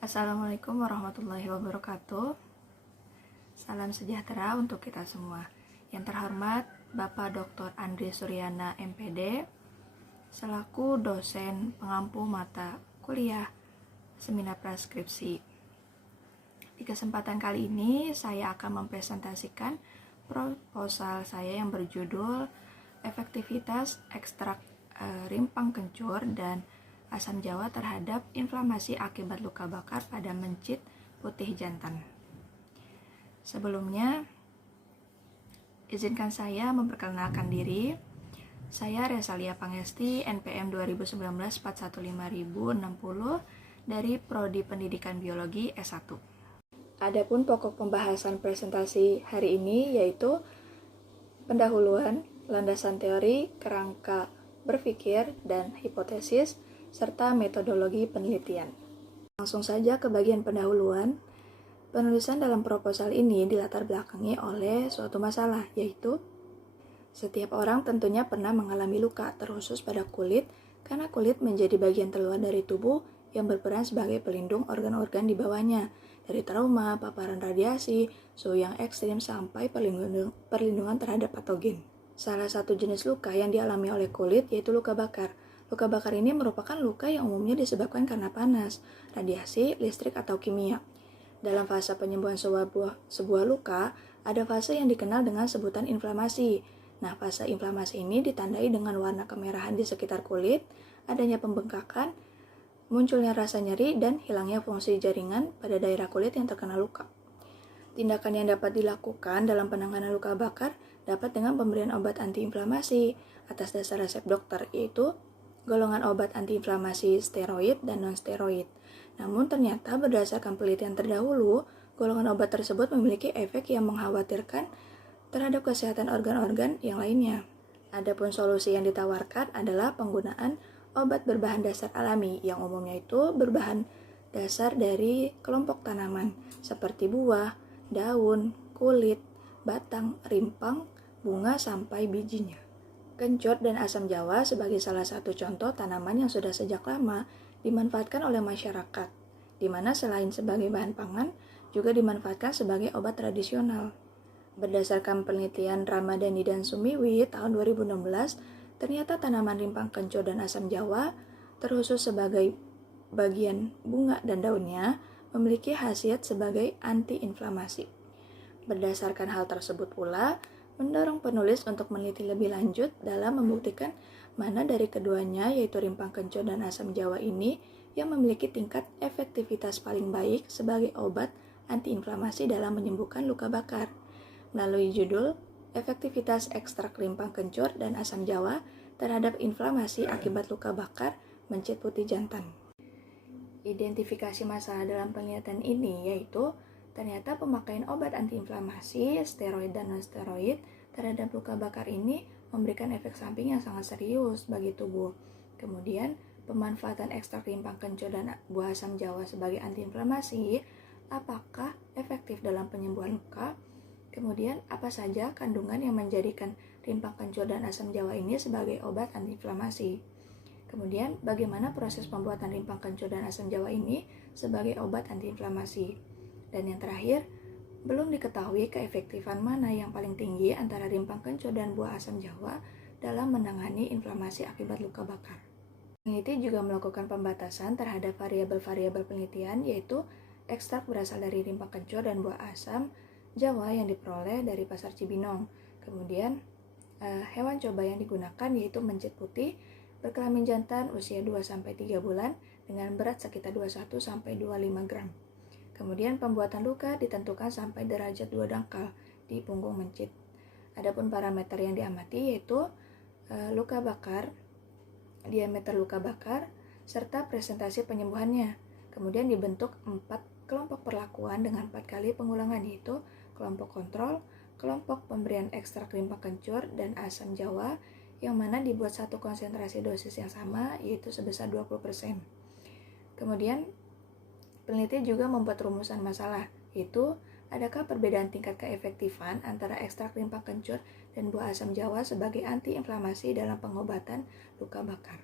Assalamualaikum warahmatullahi wabarakatuh. Salam sejahtera untuk kita semua. Yang terhormat Bapak Dr. Andri Suryana MPD selaku dosen pengampu mata kuliah seminar praskripsi. Di kesempatan kali ini saya akan mempresentasikan proposal saya yang berjudul efektivitas ekstrak rimpang kencur dan asam jawa terhadap inflamasi akibat luka bakar pada mencit putih jantan. Sebelumnya, izinkan saya memperkenalkan diri. Saya Resalia Pangesti, NPM 2019-415060 dari Prodi Pendidikan Biologi S1. Adapun pokok pembahasan presentasi hari ini yaitu pendahuluan, landasan teori, kerangka berpikir, dan hipotesis, serta metodologi penelitian. Langsung saja ke bagian pendahuluan. Penulisan dalam proposal ini dilatar belakangi oleh suatu masalah, yaitu setiap orang tentunya pernah mengalami luka, terkhusus pada kulit, karena kulit menjadi bagian terluar dari tubuh yang berperan sebagai pelindung organ-organ di bawahnya, dari trauma, paparan radiasi, suhu yang ekstrim, sampai perlindungan terhadap patogen. Salah satu jenis luka yang dialami oleh kulit yaitu luka bakar. Luka bakar ini merupakan luka yang umumnya disebabkan karena panas, radiasi, listrik, atau kimia. Dalam fase penyembuhan sebuah luka, ada fase yang dikenal dengan sebutan inflamasi. Nah, fase inflamasi ini ditandai dengan warna kemerahan di sekitar kulit, adanya pembengkakan, munculnya rasa nyeri, dan hilangnya fungsi jaringan pada daerah kulit yang terkena luka. Tindakan yang dapat dilakukan dalam penanganan luka bakar dapat dengan pemberian obat antiinflamasi atas dasar resep dokter, yaitu golongan obat antiinflamasi steroid dan non-steroid. Namun ternyata berdasarkan penelitian terdahulu, golongan obat tersebut memiliki efek yang mengkhawatirkan terhadap kesehatan organ-organ yang lainnya. Adapun solusi yang ditawarkan adalah penggunaan obat berbahan dasar alami yang umumnya itu berbahan dasar dari kelompok tanaman seperti buah, daun, kulit, batang, rimpang, bunga, sampai bijinya. Kencur dan asam jawa sebagai salah satu contoh tanaman yang sudah sejak lama dimanfaatkan oleh masyarakat, di mana selain sebagai bahan pangan, juga dimanfaatkan sebagai obat tradisional. Berdasarkan penelitian Ramadhani dan Sumiwi tahun 2016, ternyata tanaman rimpang kencur dan asam jawa, terkhusus sebagai bagian bunga dan daunnya, memiliki khasiat sebagai antiinflamasi. Berdasarkan hal tersebut pula, mendorong penulis untuk meneliti lebih lanjut dalam membuktikan mana dari keduanya, yaitu rimpang kencur dan asam jawa ini, yang memiliki tingkat efektivitas paling baik sebagai obat antiinflamasi dalam menyembuhkan luka bakar. Melalui judul Efektivitas Ekstrak Rimpang Kencur dan Asam Jawa terhadap Inflamasi Akibat Luka Bakar Mencit Putih Jantan. Identifikasi masalah dalam penelitian ini yaitu ternyata pemakaian obat antiinflamasi, steroid dan non-steroid terhadap luka bakar ini memberikan efek samping yang sangat serius bagi tubuh. Kemudian, pemanfaatan ekstrak rimpang kencur dan buah asam jawa sebagai antiinflamasi, apakah efektif dalam penyembuhan luka? Kemudian, apa saja kandungan yang menjadikan rimpang kencur dan asam jawa ini sebagai obat antiinflamasi? Kemudian, bagaimana proses pembuatan rimpang kencur dan asam jawa ini sebagai obat antiinflamasi? Dan yang terakhir, belum diketahui keefektifan mana yang paling tinggi antara rimpang kencur dan buah asam jawa dalam menangani inflamasi akibat luka bakar. Peneliti juga melakukan pembatasan terhadap variabel-variabel penelitian, yaitu ekstrak berasal dari rimpang kencur dan buah asam jawa yang diperoleh dari pasar Cibinong. Kemudian, hewan coba yang digunakan yaitu mencit putih, berkelamin jantan usia 2-3 bulan dengan berat sekitar 21-25 gram. Kemudian pembuatan luka ditentukan sampai derajat 2 dangkal di punggung mencit. Adapun parameter yang diamati yaitu luka bakar, diameter luka bakar, serta presentasi penyembuhannya. Kemudian dibentuk 4 kelompok perlakuan dengan 4 kali pengulangan, yaitu kelompok kontrol, kelompok pemberian ekstrak rimpang kencur dan asam jawa, yang mana dibuat satu konsentrasi dosis yang sama, yaitu sebesar 20%. Kemudian peneliti juga membuat rumusan masalah, yaitu adakah perbedaan tingkat keefektifan antara ekstrak rimpang kencur dan buah asam jawa sebagai antiinflamasi dalam pengobatan luka bakar.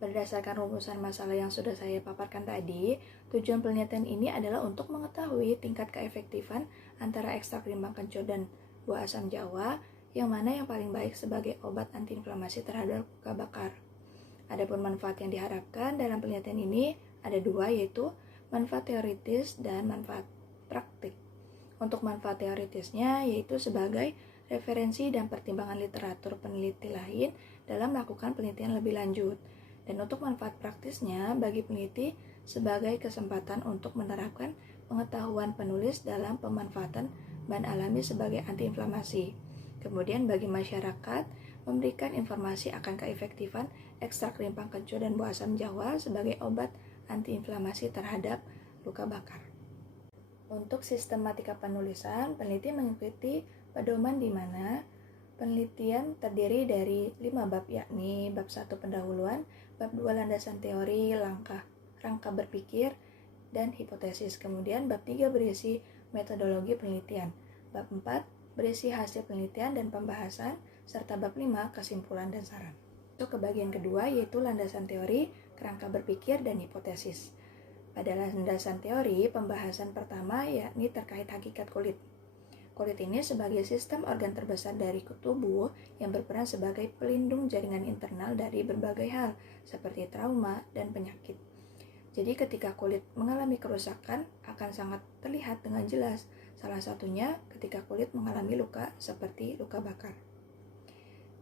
Berdasarkan rumusan masalah yang sudah saya paparkan tadi, tujuan penelitian ini adalah untuk mengetahui tingkat keefektifan antara ekstrak rimbang kencur dan buah asam jawa, yang mana yang paling baik sebagai obat antiinflamasi terhadap luka bakar. Adapun manfaat yang diharapkan dalam penelitian ini ada dua, yaitu manfaat teoritis dan manfaat praktik. Untuk manfaat teoritisnya yaitu sebagai referensi dan pertimbangan literatur peneliti lain dalam melakukan penelitian lebih lanjut. Dan untuk manfaat praktisnya bagi peneliti sebagai kesempatan untuk menerapkan pengetahuan penulis dalam pemanfaatan bahan alami sebagai antiinflamasi. Kemudian bagi masyarakat memberikan informasi akan keefektifan ekstrak rimpang kencur dan buah asam jawa sebagai obat antiinflamasi terhadap luka bakar. Untuk sistematika penulisan, peneliti mengikuti pedoman di mana penelitian terdiri dari 5 bab, yakni bab 1 pendahuluan, bab 2 landasan teori, rangka berpikir, dan hipotesis. Kemudian bab 3 berisi metodologi penelitian, bab 4 berisi hasil penelitian dan pembahasan, serta bab 5 kesimpulan dan saran. Untuk ke bagian kedua yaitu landasan teori, kerangka berpikir, dan hipotesis. Pada landasan teori, pembahasan pertama yakni terkait hakikat kulit. Kulit ini sebagai sistem organ terbesar dari tubuh yang berperan sebagai pelindung jaringan internal dari berbagai hal, seperti trauma dan penyakit. Jadi ketika kulit mengalami kerusakan akan sangat terlihat dengan jelas, salah satunya ketika kulit mengalami luka seperti luka bakar.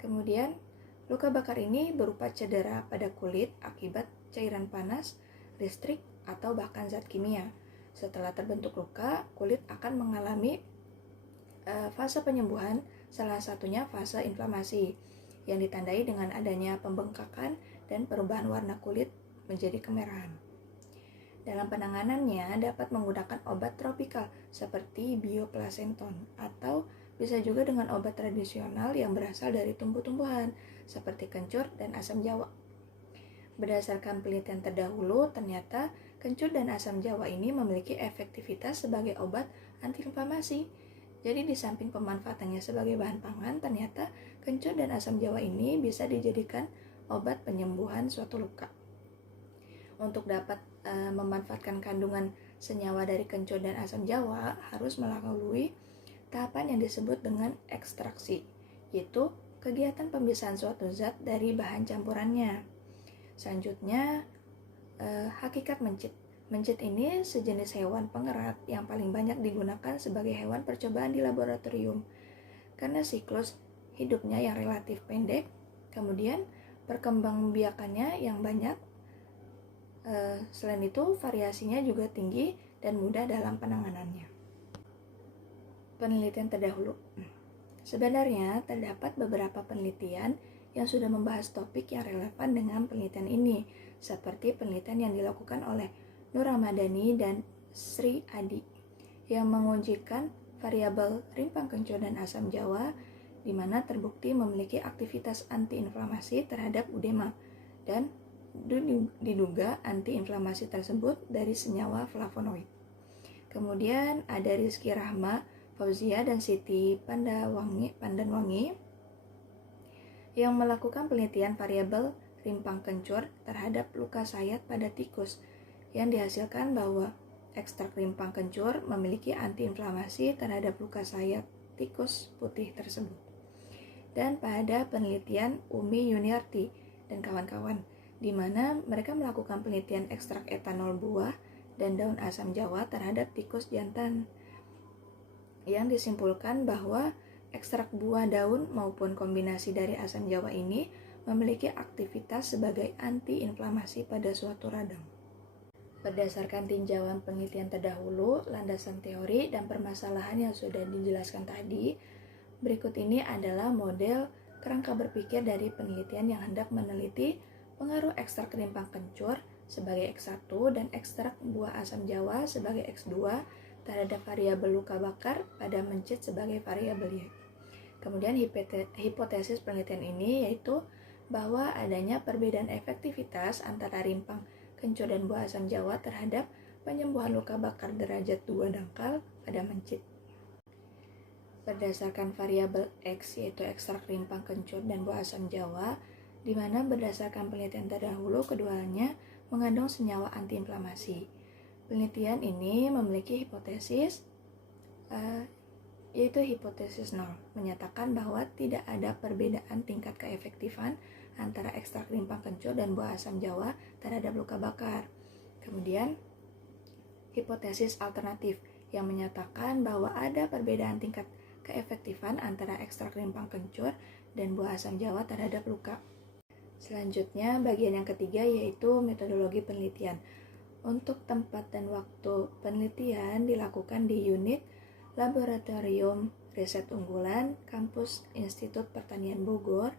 Kemudian, luka bakar ini berupa cedera pada kulit akibat cairan panas, listrik, atau bahkan zat kimia. Setelah terbentuk luka, kulit akan mengalami fase penyembuhan, salah satunya fase inflamasi, yang ditandai dengan adanya pembengkakan dan perubahan warna kulit menjadi kemerahan. Dalam penanganannya dapat menggunakan obat tropikal seperti bioplasenton, atau bisa juga dengan obat tradisional yang berasal dari tumbuh-tumbuhan seperti kencur dan asam jawa. Berdasarkan penelitian terdahulu, ternyata kencur dan asam jawa ini memiliki efektivitas sebagai obat antiinflamasi. Jadi di samping pemanfaatannya sebagai bahan pangan, ternyata kencur dan asam jawa ini bisa dijadikan obat penyembuhan suatu luka. Untuk dapat memanfaatkan kandungan senyawa dari kencur dan asam jawa harus melalui tahapan yang disebut dengan ekstraksi, yaitu kegiatan pemisahan suatu zat dari bahan campurannya. Selanjutnya, hakikat mencit. Mencit ini sejenis hewan pengerat yang paling banyak digunakan sebagai hewan percobaan di laboratorium karena siklus hidupnya yang relatif pendek, kemudian perkembangbiakannya yang banyak. Selain itu, variasinya juga tinggi dan mudah dalam penanganannya. Penelitian terdahulu. Sebenarnya terdapat beberapa penelitian yang sudah membahas topik yang relevan dengan penelitian ini, seperti penelitian yang dilakukan oleh Nur Ramadhani dan Sri Adi yang mengujikan variabel rimpang kencur dan asam jawa, di mana terbukti memiliki aktivitas antiinflamasi terhadap udema dan diduga antiinflamasi tersebut dari senyawa flavonoid. Kemudian ada Rizky Rahma, Fauzia, dan Siti Pandanwangi yang melakukan penelitian variabel rimpang kencur terhadap luka sayat pada tikus, yang dihasilkan bahwa ekstrak rimpang kencur memiliki antiinflamasi terhadap luka sayat tikus putih tersebut. Dan pada penelitian Umi Yuniarti dan kawan-kawan, di mana mereka melakukan penelitian ekstrak etanol buah dan daun asam jawa terhadap tikus jantan, yang disimpulkan bahwa ekstrak buah daun maupun kombinasi dari asam jawa ini memiliki aktivitas sebagai antiinflamasi pada suatu radang. Berdasarkan tinjauan penelitian terdahulu, landasan teori dan permasalahan yang sudah dijelaskan tadi, berikut ini adalah model kerangka berpikir dari penelitian yang hendak meneliti pengaruh ekstrak rimpang kencur sebagai X1 dan ekstrak buah asam jawa sebagai X2 terhadap variabel luka bakar pada mencit sebagai variabel Y. Kemudian hipotesis penelitian ini yaitu bahwa adanya perbedaan efektivitas antara rimpang kencur dan buah asam jawa terhadap penyembuhan luka bakar derajat 2 dangkal pada mencit. Berdasarkan variabel X yaitu ekstrak rimpang kencur dan buah asam jawa, di mana berdasarkan penelitian terdahulu keduanya mengandung senyawa antiinflamasi. Penelitian ini memiliki hipotesis yaitu hipotesis 0, menyatakan bahwa tidak ada perbedaan tingkat keefektifan antara ekstrak rimpang kencur dan buah asam jawa terhadap luka bakar. Kemudian, hipotesis alternatif yang menyatakan bahwa ada perbedaan tingkat keefektifan antara ekstrak rimpang kencur dan buah asam jawa terhadap luka. Selanjutnya, bagian yang ketiga yaitu metodologi penelitian. Untuk tempat dan waktu penelitian dilakukan di unit Laboratorium Riset Unggulan Kampus Institut Pertanian Bogor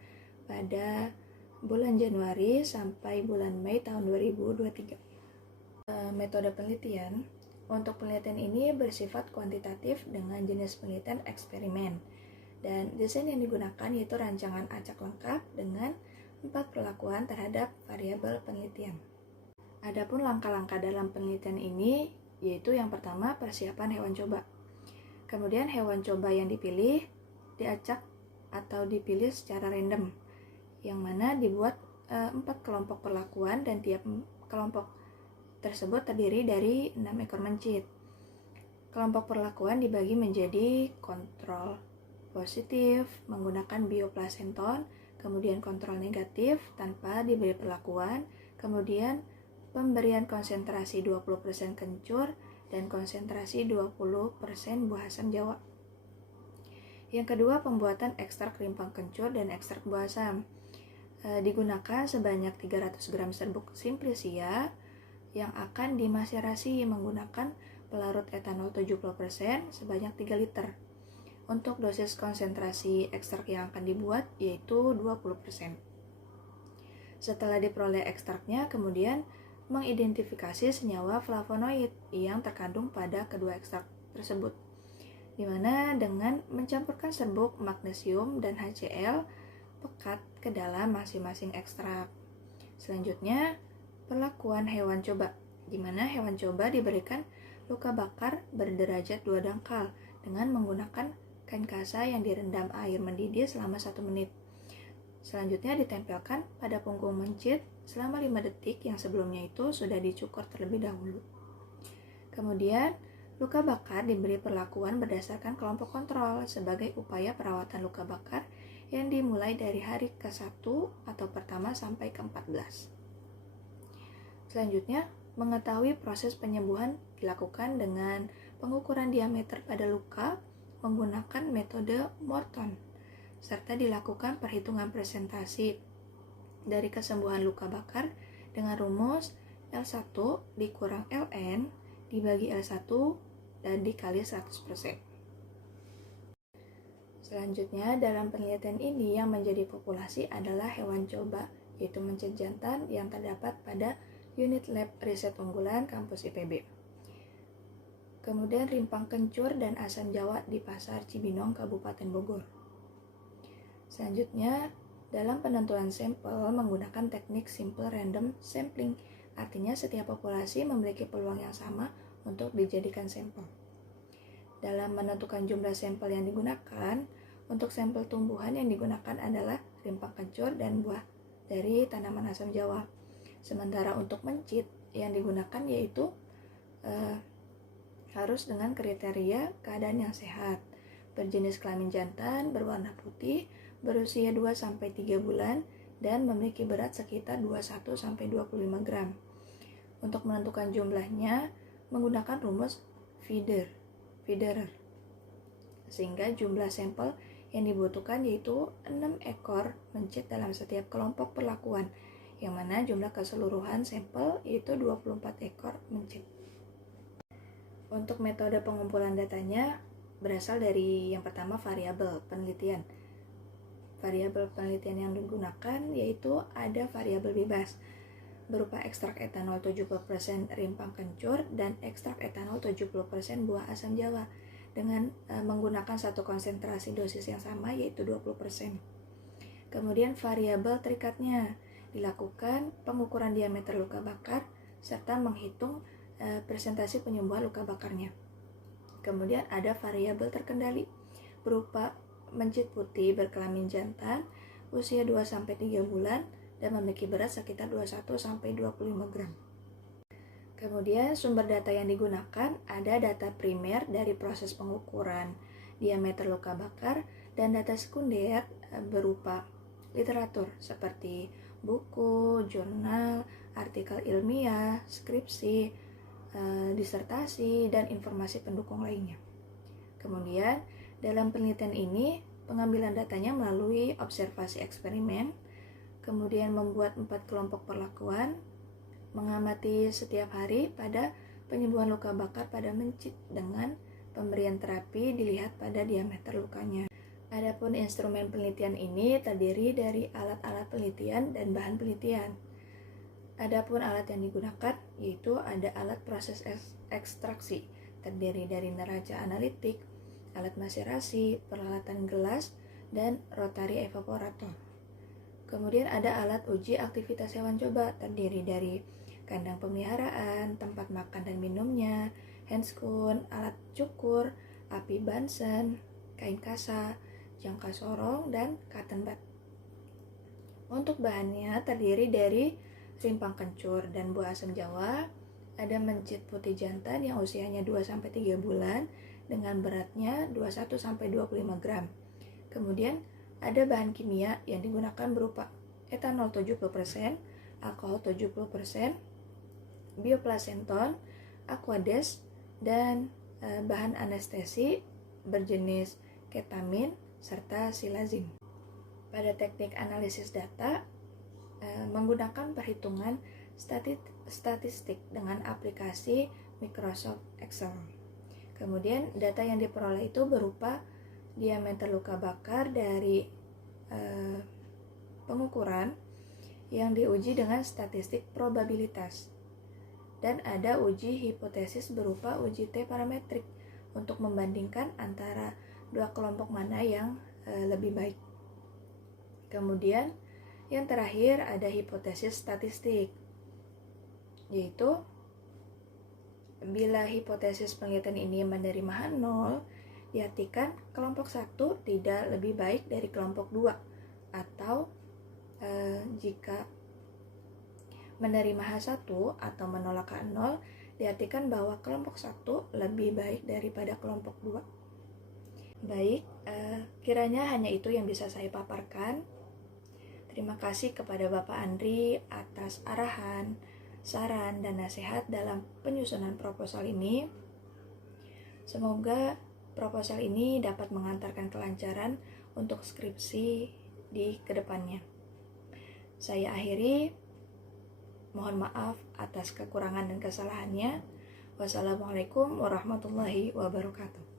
pada bulan Januari sampai bulan Mei tahun 2023. Metode penelitian. Untuk penelitian ini bersifat kuantitatif dengan jenis penelitian eksperimen. Dan desain yang digunakan yaitu rancangan acak lengkap dengan 4 perlakuan terhadap variabel penelitian. Adapun langkah-langkah dalam penelitian ini yaitu yang pertama persiapan hewan coba. Kemudian hewan coba yang dipilih diacak atau dipilih secara random, yang mana dibuat 4 kelompok perlakuan dan tiap kelompok tersebut terdiri dari 6 ekor mencit. Kelompok perlakuan dibagi menjadi kontrol positif menggunakan bioplasenton, kemudian kontrol negatif tanpa diberi perlakuan, kemudian pemberian konsentrasi 20% kencur dan konsentrasi 20% buah asam jawa. Yang kedua, pembuatan ekstrak rimpang kencur dan ekstrak buah asam. Digunakan sebanyak 300 gram serbuk simplisia yang akan dimaserasi menggunakan pelarut etanol 70% sebanyak 3 liter. Untuk dosis konsentrasi ekstrak yang akan dibuat yaitu 20%. Setelah diperoleh ekstraknya, kemudian mengidentifikasi senyawa flavonoid yang terkandung pada kedua ekstrak tersebut, di mana dengan mencampurkan serbuk magnesium dan HCl pekat ke dalam masing-masing ekstrak. Selanjutnya, perlakuan hewan coba, di mana hewan coba diberikan luka bakar berderajat 2 dangkal dengan menggunakan kain kasa yang direndam air mendidih selama 1 menit. Selanjutnya ditempelkan pada punggung mencit selama 5 detik yang sebelumnya itu sudah dicukur terlebih dahulu. Kemudian, luka bakar diberi perlakuan berdasarkan kelompok kontrol sebagai upaya perawatan luka bakar yang dimulai dari hari ke-1 atau pertama sampai ke-14. Selanjutnya, mengetahui proses penyembuhan dilakukan dengan pengukuran diameter pada luka menggunakan metode Morton, serta dilakukan perhitungan presentasi dari kesembuhan luka bakar dengan rumus L1 dikurang Ln dibagi L1 dan dikali 100%. Selanjutnya, dalam penelitian ini yang menjadi populasi adalah hewan coba, yaitu mencit jantan yang terdapat pada unit lab riset unggulan kampus IPB. Kemudian rimpang kencur dan asam jawa di Pasar Cibinong, Kabupaten Bogor. Selanjutnya, dalam penentuan sampel menggunakan teknik simple random sampling, artinya setiap populasi memiliki peluang yang sama untuk dijadikan sampel. Dalam menentukan jumlah sampel yang digunakan, untuk sampel tumbuhan yang digunakan adalah rimpang kencur dan buah dari tanaman asam jawa. Sementara untuk mencit yang digunakan yaitu harus dengan kriteria keadaan yang sehat, berjenis kelamin jantan, berwarna putih, berusia 2-3 bulan, dan memiliki berat sekitar 21-25 gram. Untuk menentukan jumlahnya menggunakan rumus Federer, sehingga jumlah sampel yang dibutuhkan yaitu 6 ekor mencit dalam setiap kelompok perlakuan, yang mana jumlah keseluruhan sampel yaitu 24 ekor mencit. Untuk metode pengumpulan datanya berasal dari yang pertama variabel penelitian. Variabel penelitian yang digunakan yaitu ada variabel bebas berupa ekstrak etanol 70% rimpang kencur dan ekstrak etanol 70% buah asam jawa dengan menggunakan satu konsentrasi dosis yang sama yaitu 20%. Kemudian variabel terikatnya dilakukan pengukuran diameter luka bakar serta menghitung presentasi penyembuhan luka bakarnya. Kemudian ada variabel terkendali berupa mencit putih berkelamin jantan, usia 2-3 bulan, dan memiliki berat sekitar 21-25 gram. Kemudian sumber data yang digunakan ada data primer dari proses pengukuran diameter luka bakar dan data sekunder berupa literatur seperti buku, jurnal, artikel ilmiah, skripsi, disertasi, dan informasi pendukung lainnya. Kemudian dalam penelitian ini pengambilan datanya melalui observasi eksperimen, kemudian membuat 4 kelompok perlakuan, mengamati setiap hari pada penyembuhan luka bakar pada mencit dengan pemberian terapi dilihat pada diameter lukanya. Adapun instrumen penelitian ini terdiri dari alat-alat penelitian dan bahan penelitian. Adapun alat yang digunakan yaitu ada alat proses ekstraksi, terdiri dari neraca analitik, alat maserasi, peralatan gelas, dan rotary evaporator. Kemudian ada alat uji aktivitas hewan coba, terdiri dari kandang pemeliharaan, tempat makan dan minumnya, handscoon, alat cukur, api Bunsen, kain kasa, jangka sorong, dan cotton bud. Untuk bahannya terdiri dari rimpang kencur dan buah asam jawa, ada mencit putih jantan yang usianya 2-3 bulan dengan beratnya 21-25 gram. Kemudian ada bahan kimia yang digunakan berupa etanol 70%, alkohol 70%, bioplasenton, aquades, dan bahan anestesi berjenis ketamin serta silazim. Pada teknik analisis data menggunakan perhitungan statistik dengan aplikasi Microsoft Excel. Kemudian data yang diperoleh itu berupa diameter luka bakar dari pengukuran yang diuji dengan statistik probabilitas. Dan ada uji hipotesis berupa uji T parametrik untuk membandingkan antara dua kelompok mana yang lebih baik. Kemudian yang terakhir ada hipotesis statistik, yaitu bila hipotesis penelitian ini menerima H0, diartikan kelompok 1 tidak lebih baik dari kelompok 2, atau jika menerima H1 atau menolak H0, diartikan bahwa kelompok 1 lebih baik daripada kelompok 2. Baik, kiranya hanya itu yang bisa saya paparkan. Terima kasih kepada Bapak Andri atas arahan, saran, dan nasihat dalam penyusunan proposal ini. Semoga proposal ini dapat mengantarkan kelancaran untuk skripsi di kedepannya. Saya akhiri, mohon maaf atas kekurangan dan kesalahannya. Wassalamualaikum warahmatullahi wabarakatuh.